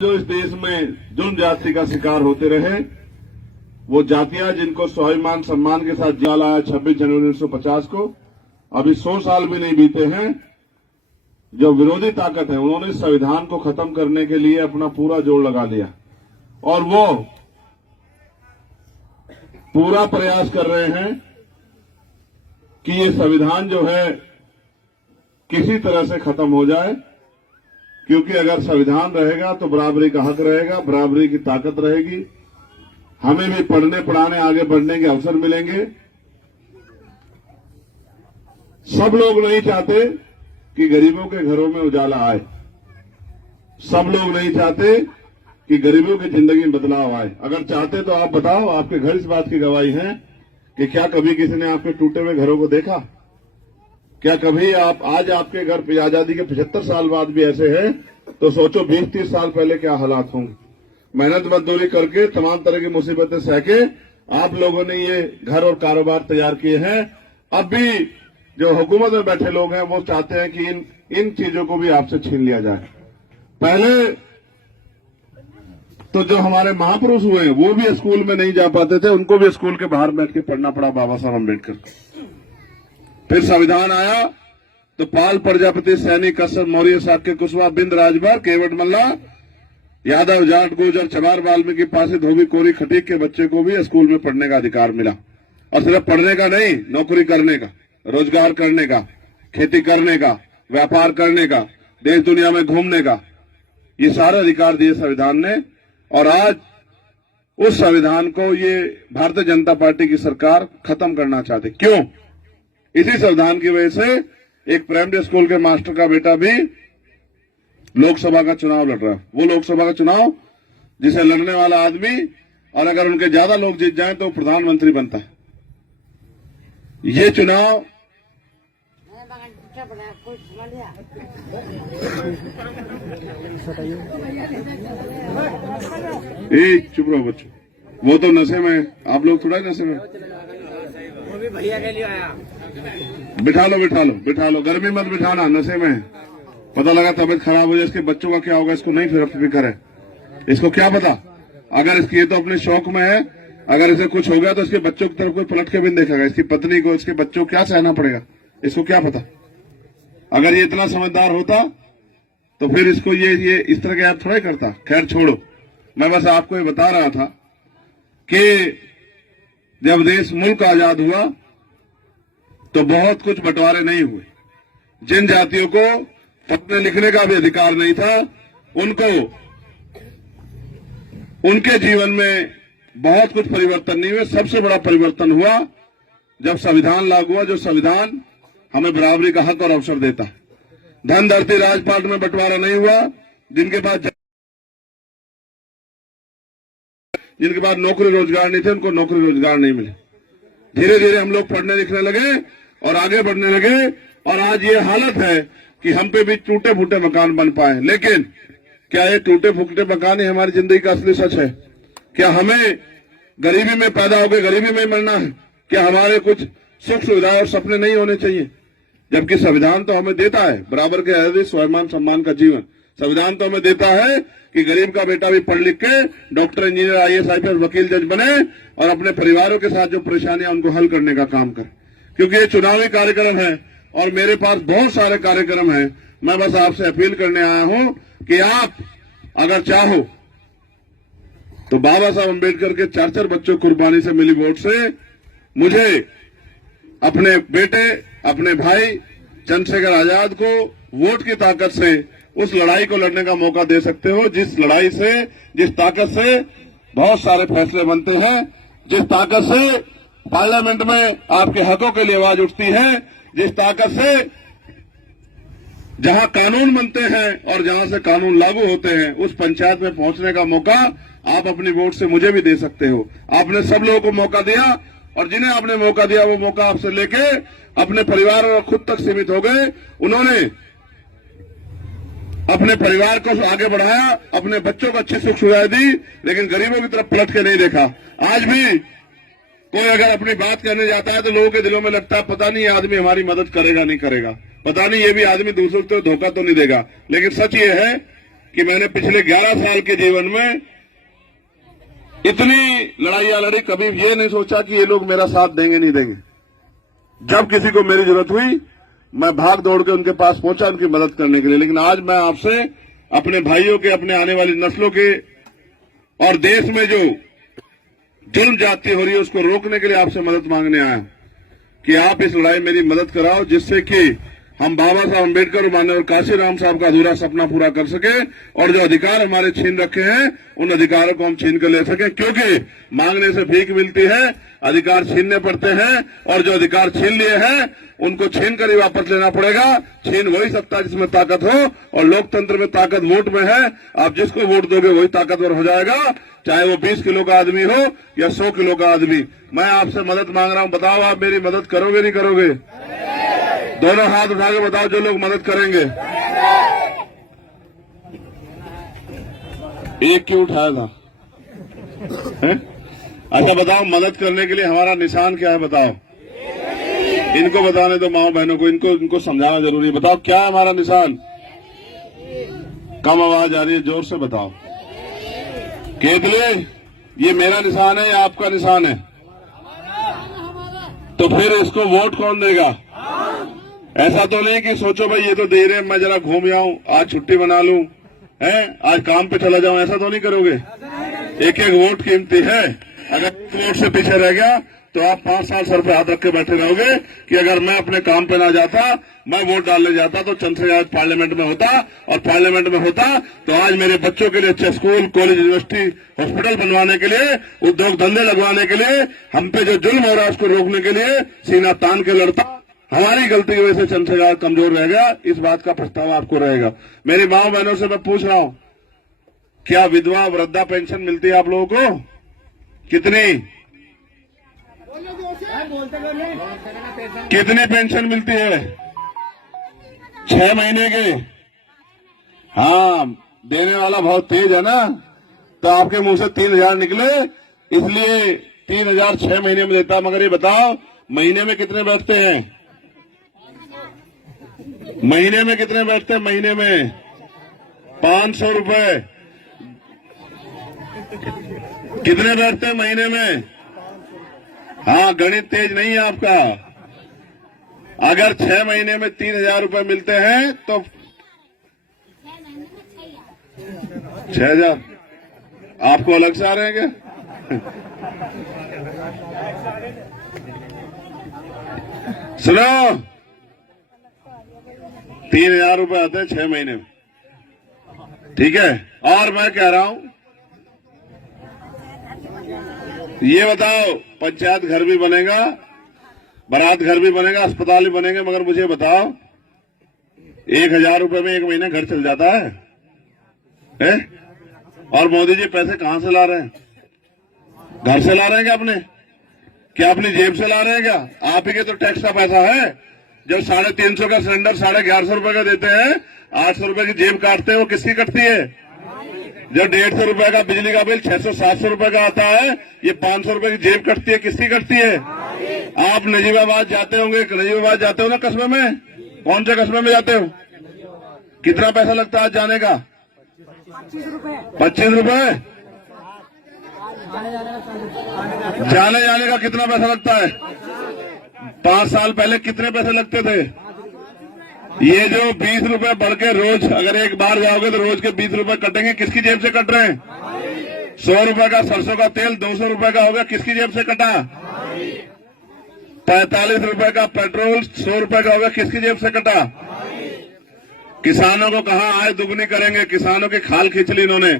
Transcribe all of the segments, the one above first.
जो इस देश में जुल्म जाति का शिकार होते रहे, वो जातियां जिनको स्वाभिमान सम्मान के साथ जिया लाया 26 जनवरी 1950 को, अभी 100 साल भी नहीं बीते हैं, जो विरोधी ताकत है उन्होंने संविधान को खत्म करने के लिए अपना पूरा जोर लगा लिया और वो पूरा प्रयास कर रहे हैं कि ये संविधान जो है किसी तरह से खत्म हो जाए, क्योंकि अगर संविधान रहेगा तो बराबरी का हक रहेगा, बराबरी की ताकत रहेगी, हमें भी पढ़ने पढ़ाने आगे बढ़ने के अवसर मिलेंगे। सब लोग नहीं चाहते कि गरीबों के घरों में उजाला आए, सब लोग नहीं चाहते कि गरीबों की जिंदगी में बदलाव आए। अगर चाहते तो आप बताओ, आपके घर इस बात की गवाही है कि क्या कभी किसी ने आपके टूटे हुए घरों को देखा? क्या कभी आप आज आपके घर आजादी के 75 साल बाद भी ऐसे हैं तो सोचो 20-30 साल पहले क्या हालात होंगे। मेहनत मजदूरी करके तमाम तरह की मुसीबतें सह के आप लोगों ने ये घर और कारोबार तैयार किए हैं। अब भी जो हुकूमत में बैठे लोग हैं वो चाहते हैं कि इन चीजों को भी आपसे छीन लिया जाए। पहले तो जो हमारे महापुरुष हुए हैं वो भी स्कूल में नहीं जा पाते थे, उनको भी स्कूल के बाहर बैठ के पढ़ना पड़ा बाबा साहब अम्बेडकर। फिर संविधान आया तो पाल प्रजापति, सैनी, कश्यप, मौर्य, शाक्य, कुशवाहा, बिंद, राजभर, केवट मल्ला, यादव, जाट, गुर्जर, चमार, वाल्मीकि, पासी, धोबी, कोरी, खटीक के बच्चे को भी स्कूल में पढ़ने का अधिकार मिला। और सिर्फ पढ़ने का नहीं, नौकरी करने का, रोजगार करने का, खेती करने का, व्यापार करने का, देश दुनिया में घूमने का, ये सारे अधिकार दिए संविधान ने। और आज उस संविधान को ये भारतीय जनता पार्टी की सरकार खत्म करना चाहती। क्यों? इसी संविधान की वजह से एक प्राइमरी स्कूल के मास्टर का बेटा भी लोकसभा का चुनाव लड़ रहा है। वो लोकसभा का चुनाव जिसे लड़ने वाला आदमी, और अगर उनके ज्यादा लोग जीत जाएं तो प्रधानमंत्री बनता है। ये चुनाव चुप रहो बच्चों, वो तो नशे में, आप लोग थोड़ा ही नशे में। वो भी भैया के लिए आया। बिठा लो बिठा लो बिठा लो, गर्मी मत बिठाना, नशे में। पता लगा तबीयत खराब हो जाए, इसके बच्चों का क्या होगा इसको नहीं फिक्र है। इसको क्या पता, अगर इसकी ये तो अपने शौक में है, अगर इसे कुछ हो गया तो इसके बच्चों की तरफ कोई पलट के भी नहीं देखेगा। इसकी पत्नी को, इसके बच्चों को क्या सहना पड़ेगा, इसको क्या पता। अगर ये इतना समझदार होता तो फिर इसको ये इस तरह के ऐप थोड़ा ही करता। खैर छोड़ो, मैं बस आपको ये बता रहा था कि जब देश मुल्क आजाद हुआ तो बहुत कुछ बंटवारे नहीं हुए। जिन जातियों को पढ़ने लिखने का भी अधिकार नहीं था, उनको उनके जीवन में बहुत कुछ परिवर्तन नहीं हुए। सबसे बड़ा परिवर्तन हुआ जब संविधान लागू हुआ, जो संविधान हमें बराबरी का हक और अवसर देता है। धन धरती राजपाट में बंटवारा नहीं हुआ। जिनके पास नौकरी रोजगार नहीं थे, उनको नौकरी रोजगार नहीं मिले। धीरे धीरे हम लोग पढ़ने लिखने लगे और आगे बढ़ने लगे, और आज ये हालत है कि हम पे भी टूटे फूटे मकान बन पाए। लेकिन क्या ये टूटे फूटे मकान ही हमारी जिंदगी का असली सच है? क्या हमें गरीबी में पैदा होकर गरीबी में मरना है? क्या हमारे कुछ सुख सुविधा और सपने नहीं होने चाहिए? जबकि संविधान तो हमें देता है बराबर के आजादी, स्वाभिमान सम्मान का जीवन। संविधान तो हमें देता है कि गरीब का बेटा भी पढ़ लिख के डॉक्टर, इंजीनियर, IAS, IPS, वकील, जज बने और अपने परिवारों के साथ जो परेशानियां उनको हल करने का काम करे। क्योंकि ये चुनावी कार्यक्रम है और मेरे पास बहुत सारे कार्यक्रम हैं। मैं बस आपसे अपील करने आया हूं कि आप अगर चाहो तो बाबा साहब अम्बेडकर के 4 बच्चों की कुर्बानी से मिली वोट से मुझे अपने बेटे, अपने भाई चंद्रशेखर आजाद को वोट की ताकत से उस लड़ाई को लड़ने का मौका दे सकते हो, जिस लड़ाई से, जिस ताकत से बहुत सारे फैसले बनते हैं, जिस ताकत से पार्लियामेंट में आपके हकों के लिए आवाज उठती है, जिस ताकत से जहां कानून बनते हैं और जहां से कानून लागू होते हैं उस पंचायत में पहुंचने का मौका आप अपनी वोट से मुझे भी दे सकते हो। आपने सब लोगों को मौका दिया और जिन्हें आपने मौका दिया वो मौका आपसे लेके अपने परिवार और खुद तक सीमित हो गए। उन्होंने अपने परिवार को आगे बढ़ाया, अपने बच्चों को अच्छी सुख सुविधाएं दी, लेकिन गरीबों की तरफ पलट के नहीं देखा। आज भी कोई अगर अपनी बात करने जाता है तो लोगों के दिलों में लगता है पता नहीं ये आदमी हमारी मदद करेगा नहीं करेगा, पता नहीं ये भी आदमी दूसरों को धोखा तो नहीं देगा। लेकिन सच ये है कि मैंने पिछले 11 साल के जीवन में इतनी लड़ाइयां लड़ी, कभी ये नहीं सोचा कि ये लोग मेरा साथ देंगे नहीं देंगे। जब किसी को मेरी जरूरत हुई मैं भाग दौड़ के उनके पास पहुंचा उनकी मदद करने के लिए। लेकिन आज मैं आपसे अपने भाइयों के, अपने आने वाली नस्लों के और देश में जो जुल्म ज्यादती हो रही है उसको रोकने के लिए आपसे मदद मांगने आया कि आप इस लड़ाई मेरी मदद कराओ, जिससे कि हम बाबा साहब अम्बेडकर और माननीय काशीराम साहब का अधूरा सपना पूरा कर सके और जो अधिकार हमारे छीन रखे हैं उन अधिकारों को हम छीन कर ले सके। क्योंकि मांगने से भीख मिलती है, अधिकार छीनने पड़ते हैं, और जो अधिकार छीन लिए हैं उनको छीन कर ही वापस लेना पड़ेगा। छीन वही सकता जिसमें ताकत हो, और लोकतंत्र में ताकत वोट में है। आप जिसको वोट दोगे वही ताकतवर हो जाएगा, चाहे वो 20 किलो का आदमी हो या 100 किलो का आदमी। मैं आपसे मदद मांग रहा हूं, बताओ आप मेरी मदद करोगे नहीं करोगे? दोनों हाथ उठा के बताओ जो लोग मदद करेंगे। एक क्यों उठाया था? अच्छा बताओ, मदद करने के लिए हमारा निशान क्या है बताओ? इनको बताने दो, माओ बहनों को, इनको समझाना जरूरी है। बताओ क्या है हमारा निशान? कम आवाज आ रही है, जोर से बताओ। केतले, ये मेरा निशान है या आपका निशान है? तो फिर इसको वोट कौन देगा? ऐसा तो नहीं कि सोचो भाई ये तो दे रहे हैं, मैं जरा घूम जाऊं, आज छुट्टी बना लूं, आज काम पे चला जाऊं, ऐसा तो नहीं करोगे। एक एक वोट कीमती है। अगर वोट से पीछे रह गया तो आप 5 साल सर पे हाथ रख के बैठे रहोगे कि अगर मैं अपने काम पे ना जाता, मैं वोट डालने जाता तो चंद्रशेखर आज पार्लियामेंट में होता, और पार्लियामेंट में होता तो आज मेरे बच्चों के लिए अच्छे स्कूल, कॉलेज, यूनिवर्सिटी, हॉस्पिटल बनवाने के लिए, उद्योग धंधे लगवाने के लिए, हम पे जो जुल्म हो रहा है उसको रोकने के लिए सीना तान के लड़ता। हमारी गलती की वजह से चंद्रशेखर कमजोर रह गया, इस बात का पछतावा आपको रहेगा। मेरी माओ बहनों से मैं पूछ रहा हूं, क्या विधवा वृद्धा पेंशन मिलती है आप लोगों को? कितनी कितनी पेंशन मिलती है? 6 महीने के। हाँ, देने वाला बहुत तेज है ना, तो आपके मुंह से 3,000 निकले, इसलिए 3,000 6 महीने में देता। मगर ये बताओ महीने में कितने बैठते हैं? महीने में कितने बैठते हैं? महीने में 500 रुपए। कितने बैठते हैं महीने में? हाँ, गणित तेज नहीं है आपका। अगर 6 महीने में 3,000 रुपए मिलते हैं तो 6,000 आपको अलग से आ रहे हैं क्या? सुनो, 3,000 रुपए आते हैं 6 महीने में, ठीक है। और मैं कह रहा हूं, ये बताओ, पंचायत घर भी बनेगा, बारात घर भी बनेगा, अस्पताल भी बनेंगे, मगर मुझे बताओ 1,000 रुपए में 1 महीने घर चल जाता है? और मोदी जी पैसे कहां से ला रहे हैं? घर से ला रहे हैं क्या अपने? क्या अपनी जेब से ला रहे हैं क्या? आप ही के तो टैक्स का पैसा है। जब 350 का सिलेंडर 1150 रुपए का देते हैं, 800 रुपए की जेब काटते हैं, वो किसकी कटती है? जब 150 रुपए का बिजली का बिल 600-700 रुपए का आता है, ये 500 रुपए की जेब कटती है, किसकी कटती है? आप नजीबाबाद जाते होंगे, नजीबाबाद जाते हो ना कस्बे में? कौन से कस्बे में जाते हो? कितना पैसा लगता है आज जाने का? 25 रुपए। जाने का कितना पैसा लगता है? 5 साल पहले कितने पैसे लगते थे? ये जो 20 रुपए बढ़ के रोज, अगर एक बार जाओगे तो रोज के 20 रुपए कटेंगे, किसकी जेब से कट रहे हैं? 100 रुपए का सरसों का तेल 200 रुपए का होगा, किसकी जेब से कटा? 45 रुपए का पेट्रोल 100 रुपए का होगा, किसकी जेब से कटा? किसानों को कहा आय दुगनी करेंगे, किसानों की खाल खींच ली इन्होंने।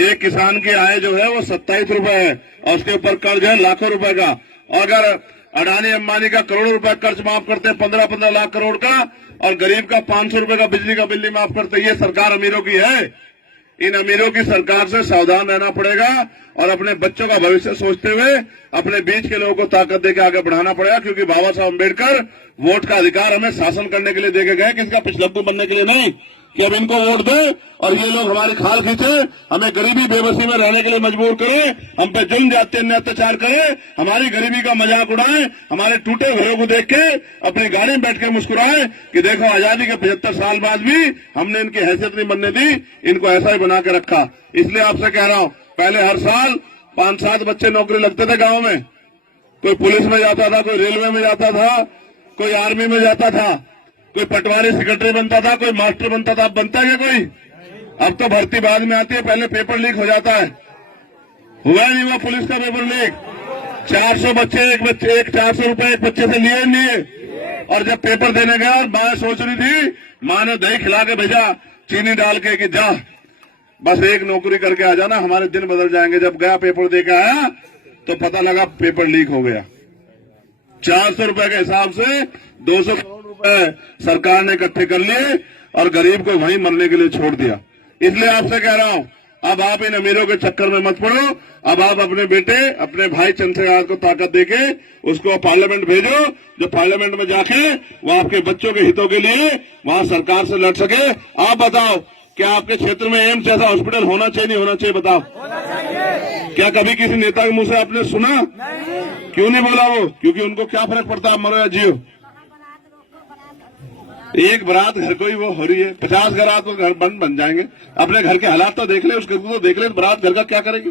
एक किसान की आय जो है वो 27 रुपए है, और उसके ऊपर कर्ज है लाखों रुपए का। अगर अडानी अंबानी का करोड़ों रुपए कर्ज माफ करते हैं, 15-15 लाख करोड़ का, और गरीब का 500 रुपए का बिजली का बिल माफ करते, ये सरकार अमीरों की है। इन अमीरों की सरकार से सावधान रहना पड़ेगा, और अपने बच्चों का भविष्य सोचते हुए अपने बीच के लोगों को ताकत देकर आगे बढ़ाना पड़ेगा। क्योंकि बाबा साहब अम्बेडकर वोट का अधिकार हमें शासन करने के लिए देके गए, किसका पिछलग्गू बनने के लिए नहीं। कि अब इनको वोट दे और ये लोग हमारी खाल खींचे, हमें गरीबी बेबसी में रहने के लिए मजबूर करे, हम पे जुल्म जाते अन्य अत्याचार करे, हमारी गरीबी का मजाक उड़ाए, हमारे टूटे घरों को देख के अपनी गाड़ी में बैठ के मुस्कुराए कि देखो आजादी के 75 साल बाद भी हमने इनकी हैसियत नहीं बनने दी, इनको ऐसा ही बना के रखा। इसलिए आपसे कह रहा हूं, पहले हर साल 5-7 बच्चे नौकरी लगते थे गांव में, कोई पुलिस में जाता था, कोई रेलवे में जाता था, कोई आर्मी में जाता था, कोई पटवारी सेक्रेटरी बनता था, कोई मास्टर बनता था। अब बनता है क्या कोई? अब तो भर्ती बाद में आती है, पहले पेपर लीक हो जाता है। हुआ नहीं हुआ पुलिस का पेपर लीक? 400 बच्चे एक 400 रुपए एक बच्चे से लिए नहीं। और जब पेपर देने गया और माँ सोच रही थी, माँ ने दही खिला के भेजा चीनी डाल के कि जा बस एक नौकरी करके आ जाना, हमारे दिन बदल जाएंगे। जब गया पेपर दे के आया तो पता लगा पेपर लीक हो गया। 400 रुपए के हिसाब से 200 करोड़ रुपए सरकार ने इकट्ठे कर लिए और गरीब को वहीं मरने के लिए छोड़ दिया। इसलिए आपसे कह रहा हूं, अब आप इन अमीरों के चक्कर में मत पड़ो। अब आप अपने बेटे, अपने भाई चंद्रशेखर को ताकत देके उसको पार्लियामेंट भेजो, जो पार्लियामेंट में जाके वो आपके बच्चों के हितों के लिए वहां सरकार से लड़ सके। आप बताओ, क्या आपके क्षेत्र में एम्स जैसा हॉस्पिटल होना चाहिए नहीं होना चाहिए? बताओ। क्या कभी किसी नेता के मुंह से आपने सुना? क्यों नहीं बोला वो? क्योंकि उनको क्या फर्क पड़ता है मरो या जियो। एक बारात घर को ही वो हो रही है, 50 घर तो घर बन जाएंगे। अपने घर के हालात तो देख ले, उस घर को तो देख ले, बारात घर का क्या करेगी?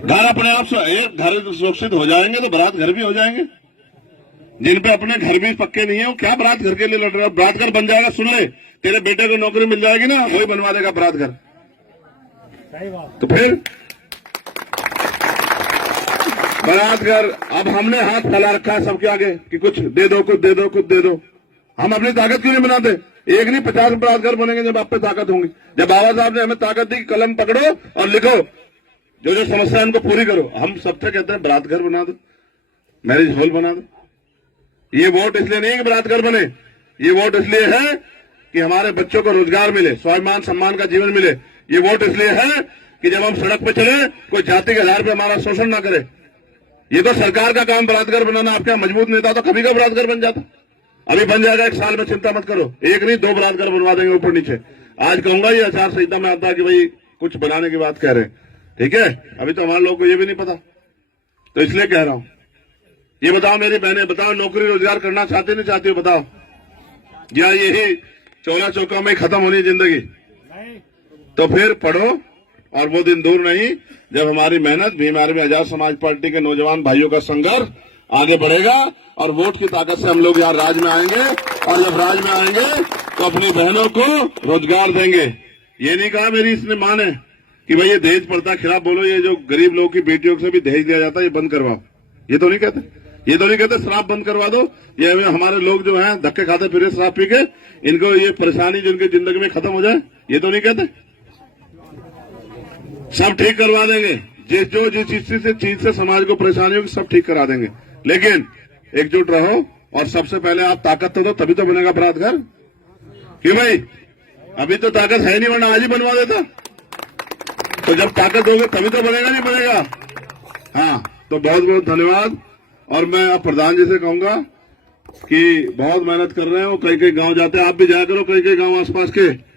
घर अपने आप एक घर सुरक्षित हो जाएंगे तो बारात घर भी हो जाएंगे। जिन पे अपने घर भी पक्के नहीं है वो क्या बारात घर के लिए लड़ रहा है? बारात घर बन जाएगा, सुन ले, तेरे बेटे को नौकरी मिल जाएगी ना, वही बनवा देगा बारात घर। तो फिर बारात घर, अब हमने हाथ फैला रखा है सबके आगे कि कुछ दे दो, कुछ दे दो, कुछ दे दो। हम अपनी ताकत क्यों नहीं बनाते? एक नहीं 50 बारात घर बनेंगे जब आप पे ताकत होंगी। जब बाबा साहब ने हमें ताकत दी, कलम पकड़ो और लिखो, जो जो समस्या है उनको पूरी करो। हम सबसे कहते हैं बारात घर बना दो, मैरिज हॉल बना दो। ये वोट इसलिए नहीं है कि बारात घर बने, ये वोट इसलिए है कि हमारे बच्चों को रोजगार मिले, स्वाभिमान सम्मान का जीवन मिले। ये वोट इसलिए है कि जब हम सड़क पे चले कोई जाति के आधार पर हमारा शोषण ना करे। ये तो सरकार का काम बलात्कार बनाना। आपका मजबूत नेता तो कभी का बलात्कार बन जाता, अभी बन जाएगा 1 साल में, चिंता मत करो। एक नहीं 2 बलात्कार बनवा देंगे ऊपर नीचे। आज कहूंगा ये आचार संहिता में आता कि भाई कुछ बनाने की बात कह रहे हैं, ठीक है? अभी तो हमारे लोग को ये भी नहीं पता, तो इसलिए कह रहा हूं। ये बताओ मेरी बहनें, बताओ नौकरी रोजगार करना चाहते नहीं चाहती हो? बताओ। या यही चौला चौका में खत्म होनी जिंदगी? तो फिर पढ़ो, और वो दिन दूर नहीं जब हमारी मेहनत, भीम आर्मी आजाद समाज पार्टी के नौजवान भाइयों का संघर्ष आगे बढ़ेगा और वोट की ताकत से हम लोग यहाँ राज में आएंगे। और जब राज में आएंगे तो अपनी बहनों को रोजगार देंगे। ये नहीं कहा मेरी इसने मां ने कि भाई ये दहेज प्रथा खिलाफ बोलो, ये जो गरीब लोगों की बेटियों से भी दहेज दिया जाता है ये बंद करवाओ। ये तो नहीं कहते, ये तो नहीं कहते शराब बंद करवा दो। ये हमारे लोग जो हैं धक्के खाते फिर शराब पी के, इनको ये परेशानी जो इनकी जिंदगी में खत्म हो जाए, ये तो नहीं कहते। सब ठीक करवा देंगे, जिस चीज से समाज को परेशानी होगी सब ठीक करा देंगे। लेकिन एकजुट रहो और सबसे पहले आप ताकत तो दो, तभी तो बनेगा बारात घर। क्यों भाई? अभी तो ताकत है नहीं, वरना आज ही बनवा देता। तो जब ताकत दोगे तभी तो बनेगा, नहीं बनेगा? हाँ, तो बहुत बहुत धन्यवाद। और मैं अब प्रधान जी से कहूंगा कि बहुत मेहनत कर रहे हो, कई कई गांव जाते हैं, आप भी जाया करो कई कई गांव आसपास के।